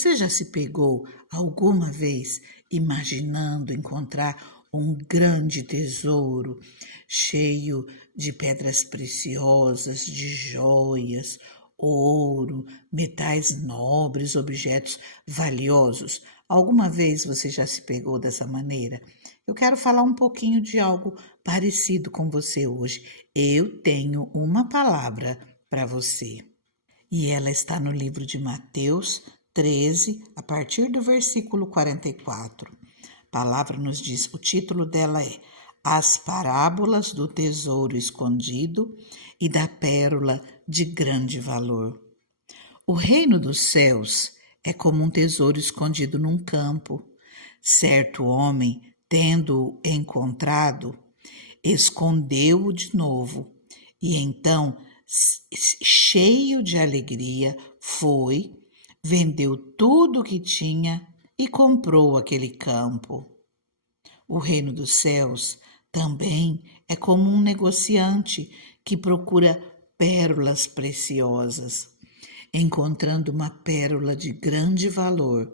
Você já se pegou alguma vez imaginando encontrar um grande tesouro cheio de pedras preciosas, de joias, ouro, metais nobres, objetos valiosos? Alguma vez você já se pegou dessa maneira? Eu quero falar um pouquinho de algo parecido com você hoje. Eu tenho uma palavra para você. E ela está no livro de Mateus 13, a partir do versículo 44. A palavra nos diz, o título dela é As Parábolas do Tesouro Escondido e da Pérola de Grande Valor. O reino dos céus é como um tesouro escondido num campo. Certo homem, tendo-o encontrado, escondeu-o de novo, e então, cheio de alegria, foi, vendeu tudo o que tinha e comprou aquele campo. O reino dos céus também é como um negociante que procura pérolas preciosas. Encontrando uma pérola de grande valor,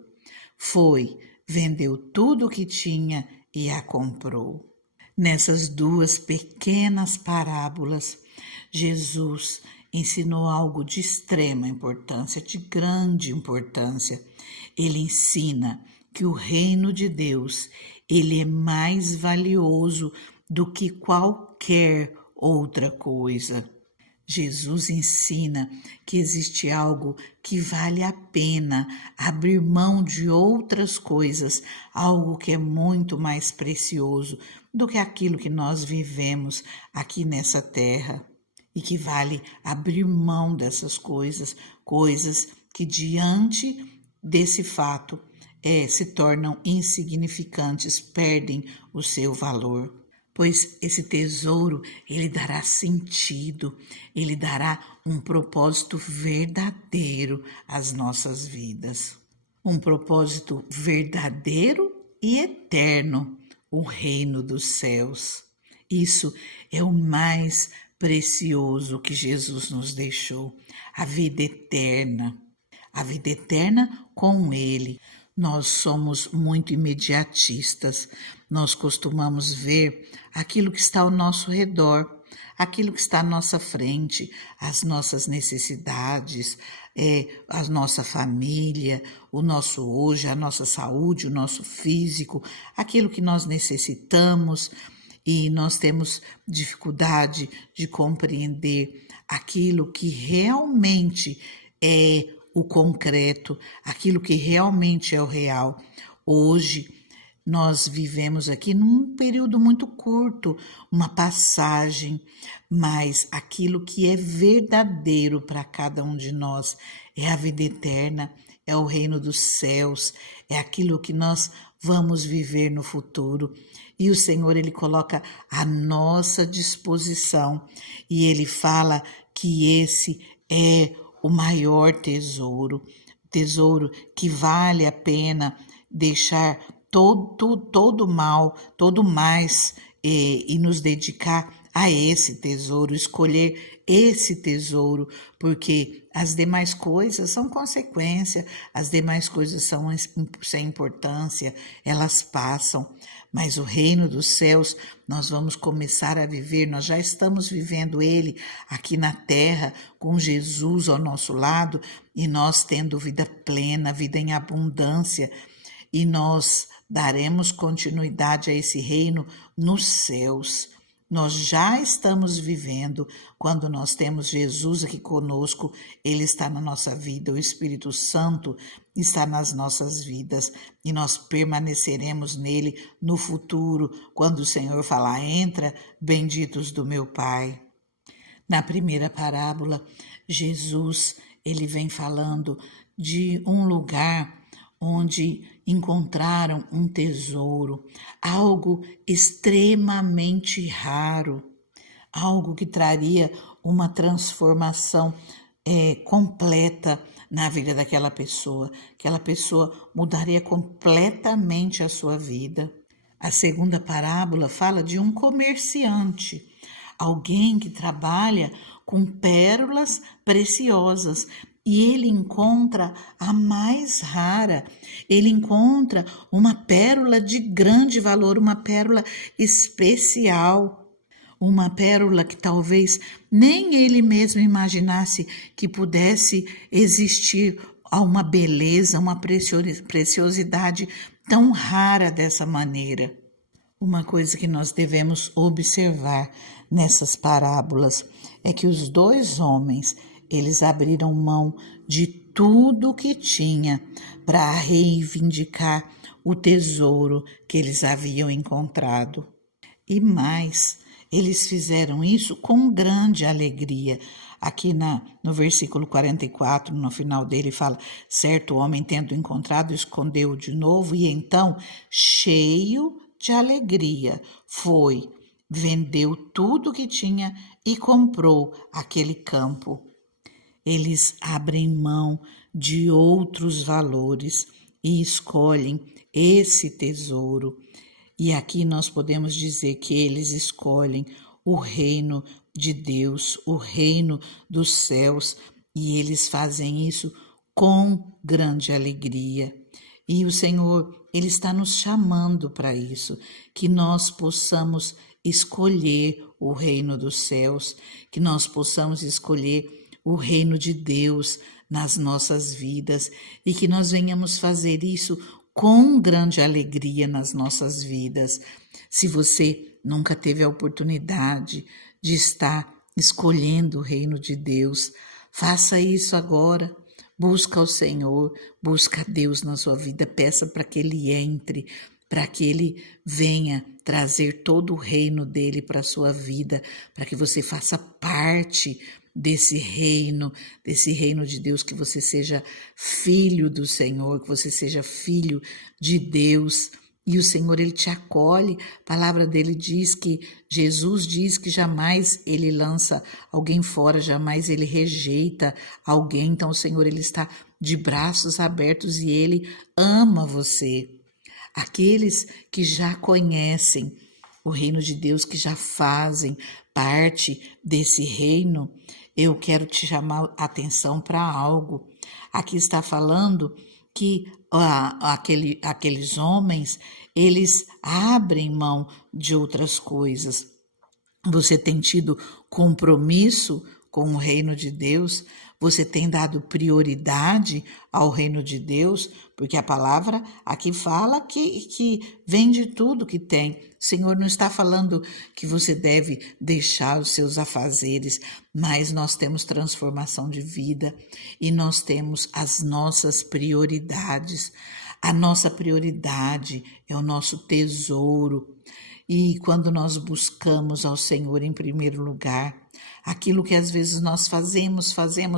foi, vendeu tudo o que tinha e a comprou. Nessas duas pequenas parábolas, Jesus ensinou algo de extrema importância, de grande importância. Ele ensina que o reino de Deus, ele é mais valioso do que qualquer outra coisa. Jesus ensina que existe algo que vale a pena abrir mão de outras coisas, algo que é muito mais precioso do que aquilo que nós vivemos aqui nessa terra e que vale abrir mão dessas coisas, coisas que diante desse fato se tornam insignificantes, perdem o seu valor. Pois esse tesouro, ele dará sentido, ele dará um propósito verdadeiro às nossas vidas. Um propósito verdadeiro e eterno, o reino dos céus. Isso é o mais precioso que Jesus nos deixou, a vida eterna. A vida eterna com Ele. Nós somos muito imediatistas, nós costumamos ver aquilo que está ao nosso redor, aquilo que está à nossa frente, as nossas necessidades, a nossa família, o nosso hoje, a nossa saúde, o nosso físico, aquilo que nós necessitamos e nós temos dificuldade de compreender aquilo que realmente é o concreto, aquilo que realmente é o real. Hoje, nós vivemos aqui num período muito curto, uma passagem, mas aquilo que é verdadeiro para cada um de nós é a vida eterna, é o reino dos céus, é aquilo que nós vamos viver no futuro. E o Senhor, Ele coloca à nossa disposição e Ele fala que esse é o maior tesouro, tesouro que vale a pena deixar todo mal, todo mais e nos dedicar a esse tesouro, escolher esse tesouro, porque as demais coisas são consequência, as demais coisas são sem importância, elas passam, mas o reino dos céus nós vamos começar a viver, nós já estamos vivendo ele aqui na terra, com Jesus ao nosso lado, e nós tendo vida plena, vida em abundância, e nós daremos continuidade a esse reino nos céus. Nós já estamos vivendo quando nós temos Jesus aqui conosco, Ele está na nossa vida, o Espírito Santo está nas nossas vidas e nós permaneceremos nele no futuro, quando o Senhor falar, entra, benditos do meu Pai. Na primeira parábola, Jesus, ele vem falando de um lugar onde encontraram um tesouro, algo extremamente raro, algo que traria uma transformação completa na vida daquela pessoa. Aquela pessoa mudaria completamente a sua vida. A segunda parábola fala de um comerciante, alguém que trabalha com pérolas preciosas e ele encontra a mais rara, ele encontra uma pérola de grande valor, uma pérola especial, uma pérola que talvez nem ele mesmo imaginasse que pudesse existir a uma beleza, uma preciosidade tão rara dessa maneira. Uma coisa que nós devemos observar nessas parábolas é que os dois homens, eles abriram mão de tudo que tinha para reivindicar o tesouro que eles haviam encontrado. E mais, eles fizeram isso com grande alegria. Aqui no versículo 44, no final dele, fala: certo homem, tendo encontrado, escondeu de novo, e então, cheio de alegria, foi, vendeu tudo que tinha e comprou aquele campo. Eles abrem mão de outros valores e escolhem esse tesouro. E aqui nós podemos dizer que eles escolhem o reino de Deus, o reino dos céus, e eles fazem isso com grande alegria. E o Senhor, Ele está nos chamando para isso, que nós possamos escolher o reino dos céus, que nós possamos escolher o reino de Deus nas nossas vidas e que nós venhamos fazer isso com grande alegria nas nossas vidas. Se você nunca teve a oportunidade de estar escolhendo o reino de Deus, faça isso agora. Busca o Senhor, busca Deus na sua vida, peça para que Ele entre, para que Ele venha trazer todo o reino dEle para a sua vida, para que você faça parte desse reino de Deus, que você seja filho do Senhor, que você seja filho de Deus. E o Senhor, Ele te acolhe. A palavra dele diz que, Jesus diz que jamais Ele lança alguém fora, jamais Ele rejeita alguém. Então o Senhor, Ele está de braços abertos e Ele ama você. Aqueles que já conhecem o reino de Deus, que já fazem parte desse reino, eu quero te chamar a atenção para algo. Aqui está falando que aqueles homens, eles abrem mão de outras coisas. Você tem tido compromisso com o reino de Deus? Você tem dado prioridade ao reino de Deus? Porque a palavra aqui fala que vende tudo que tem. O Senhor não está falando que você deve deixar os seus afazeres, mas nós temos transformação de vida e nós temos as nossas prioridades. A nossa prioridade é o nosso tesouro. E quando nós buscamos ao Senhor em primeiro lugar, aquilo que às vezes nós fazemos,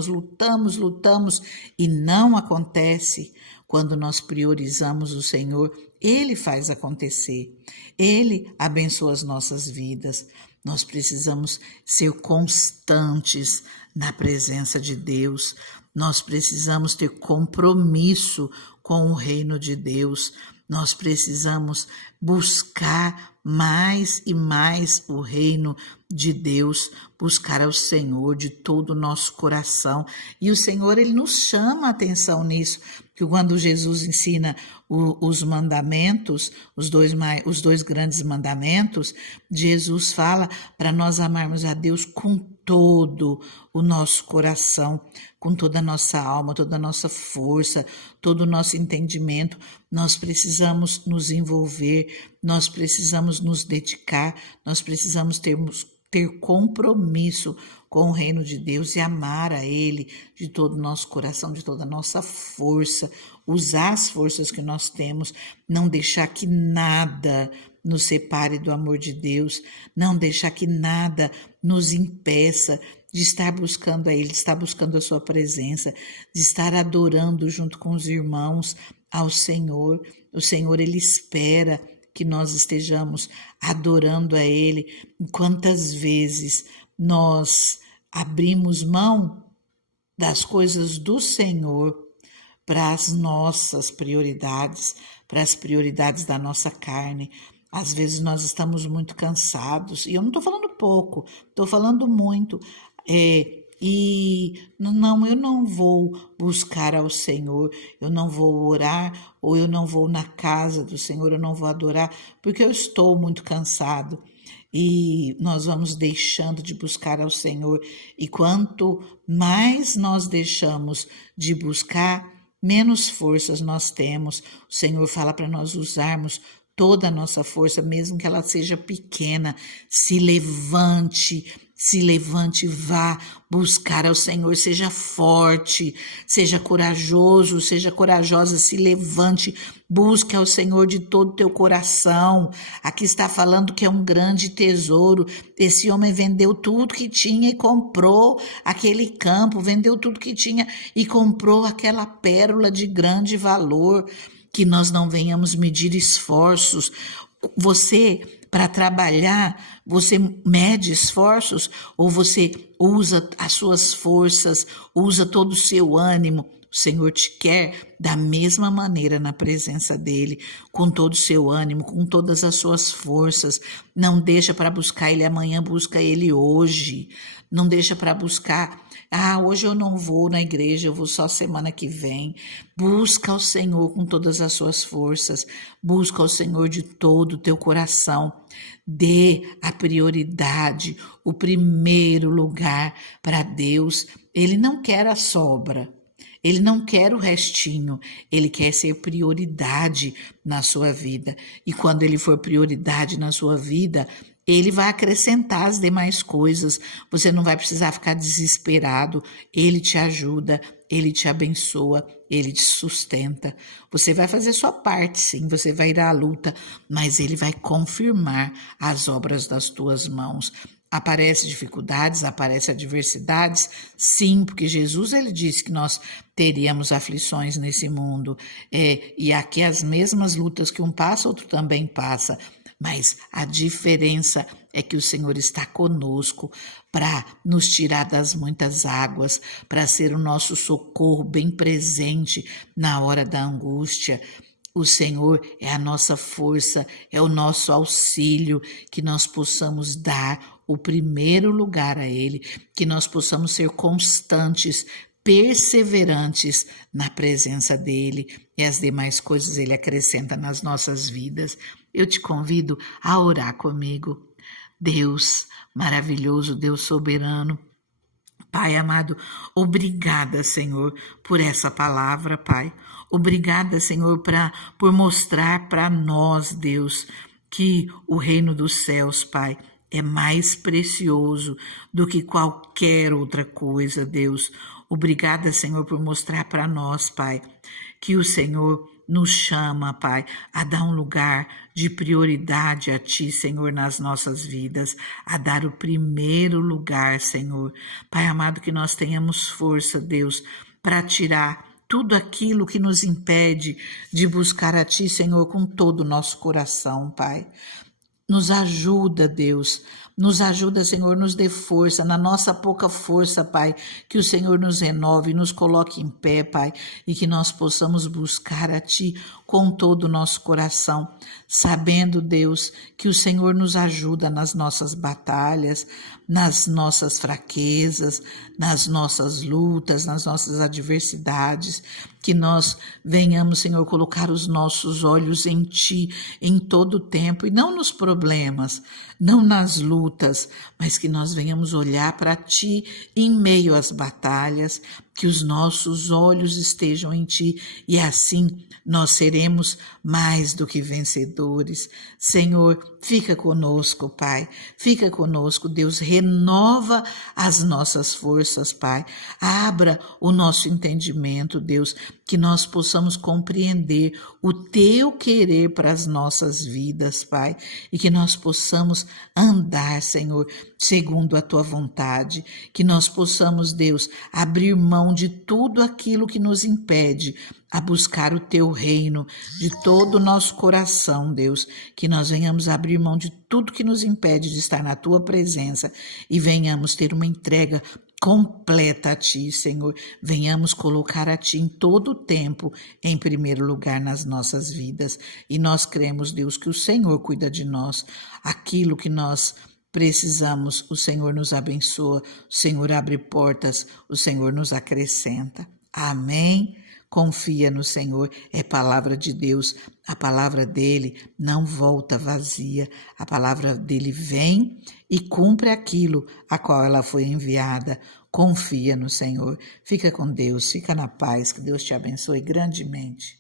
lutamos e não acontece, quando nós priorizamos o Senhor, Ele faz acontecer, Ele abençoa as nossas vidas. Nós precisamos ser constantes na presença de Deus, nós precisamos ter compromisso com o reino de Deus, nós precisamos buscar mais e mais o reino de Deus, buscar ao Senhor de todo o nosso coração. E o Senhor, Ele nos chama a atenção nisso, que quando Jesus ensina os mandamentos, os dois grandes mandamentos, Jesus fala para nós amarmos a Deus com todo o nosso coração, com toda a nossa alma, toda a nossa força, todo o nosso entendimento. Nós precisamos nos envolver, nós precisamos nos dedicar, nós precisamos ter compromisso com o reino de Deus e amar a Ele de todo o nosso coração, de toda a nossa força, usar as forças que nós temos, não deixar que nada nos separe do amor de Deus, não deixar que nada nos impeça de estar buscando a Ele, de estar buscando a Sua presença, de estar adorando junto com os irmãos ao Senhor. O Senhor, Ele espera que nós estejamos adorando a Ele. Quantas vezes nós abrimos mão das coisas do Senhor para as nossas prioridades, para as prioridades da nossa carne. Às vezes nós estamos muito cansados, e eu não estou falando pouco, estou falando muito. e não, eu não vou buscar ao Senhor, eu não vou orar, ou eu não vou na casa do Senhor, eu não vou adorar, porque eu estou muito cansado. E nós vamos deixando de buscar ao Senhor, e quanto mais nós deixamos de buscar, menos forças nós temos. O Senhor fala para nós usarmos toda a nossa força, mesmo que ela seja pequena. Se levante, vá buscar ao Senhor, seja forte, seja corajoso, seja corajosa, se levante, busque ao Senhor de todo o teu coração. Aqui está falando que é um grande tesouro. Esse homem vendeu tudo que tinha e comprou aquele campo, vendeu tudo que tinha e comprou aquela pérola de grande valor. Que nós não venhamos medir esforços. Você, para trabalhar, você mede esforços ou você usa as suas forças, usa todo o seu ânimo? O Senhor te quer da mesma maneira na presença dEle, com todo o seu ânimo, com todas as suas forças. Não deixa para buscar Ele amanhã, busca Ele hoje. Não deixa para buscar, hoje eu não vou na igreja, eu vou só semana que vem. Busca o Senhor com todas as suas forças, busca o Senhor de todo o teu coração. Dê a prioridade, o primeiro lugar para Deus. Ele não quer a sobra. Ele não quer o restinho, ele quer ser prioridade na sua vida. E quando ele for prioridade na sua vida, ele vai acrescentar as demais coisas. Você não vai precisar ficar desesperado. Ele te ajuda, ele te abençoa, ele te sustenta. Você vai fazer sua parte, sim, você vai ir à luta, mas ele vai confirmar as obras das tuas mãos. Aparecem dificuldades, aparecem adversidades, sim, porque Jesus ele disse que nós teríamos aflições nesse mundo, e aqui as mesmas lutas que um passa, outro também passa, mas a diferença é que o Senhor está conosco para nos tirar das muitas águas, para ser o nosso socorro bem presente na hora da angústia. O Senhor é a nossa força, é o nosso auxílio, que nós possamos dar o primeiro lugar a Ele, que nós possamos ser constantes, perseverantes na presença dEle, e as demais coisas Ele acrescenta nas nossas vidas. Eu te convido a orar comigo. Deus maravilhoso, Deus soberano, Pai amado, obrigada, Senhor, por essa palavra, Pai. Obrigada, Senhor, por mostrar para nós, Deus, que o reino dos céus, Pai, é mais precioso do que qualquer outra coisa, Deus. Obrigada, Senhor, por mostrar para nós, Pai, que o Senhor nos chama, Pai, a dar um lugar de prioridade a Ti, Senhor, nas nossas vidas, a dar o primeiro lugar, Senhor. Pai amado, que nós tenhamos força, Deus, para tirar tudo aquilo que nos impede de buscar a Ti, Senhor, com todo o nosso coração, Pai. Nos ajuda, Deus, nos ajuda, Senhor, nos dê força, na nossa pouca força, Pai, que o Senhor nos renove, nos coloque em pé, Pai, e que nós possamos buscar a Ti com todo o nosso coração, sabendo, Deus, que o Senhor nos ajuda nas nossas batalhas, nas nossas fraquezas, nas nossas lutas, nas nossas adversidades, que nós venhamos, Senhor, colocar os nossos olhos em Ti em todo o tempo, e não nos problemas, não nas lutas, mas que nós venhamos olhar para Ti em meio às batalhas, que os nossos olhos estejam em Ti, e assim nós seremos mais do que vencedores. Senhor, fica conosco, Pai, fica conosco, Deus, renova as nossas forças, Pai, abra o nosso entendimento, Deus, que nós possamos compreender o Teu querer para as nossas vidas, Pai, e que nós possamos andar, Senhor, segundo a Tua vontade, que nós possamos, Deus, abrir mão de tudo aquilo que nos impede a buscar o Teu reino de todo o nosso coração, Deus, que nós venhamos abrir mão de tudo que nos impede de estar na Tua presença e venhamos ter uma entrega completa a Ti, Senhor. Venhamos colocar a Ti em todo o tempo em primeiro lugar nas nossas vidas, e nós cremos, Deus, que o Senhor cuida de nós, aquilo que nós precisamos, o Senhor nos abençoa, o Senhor abre portas, o Senhor nos acrescenta. Amém? Confia no Senhor, é palavra de Deus, a palavra dele não volta vazia, a palavra dele vem e cumpre aquilo a qual ela foi enviada. Confia no Senhor, fica com Deus, fica na paz, que Deus te abençoe grandemente.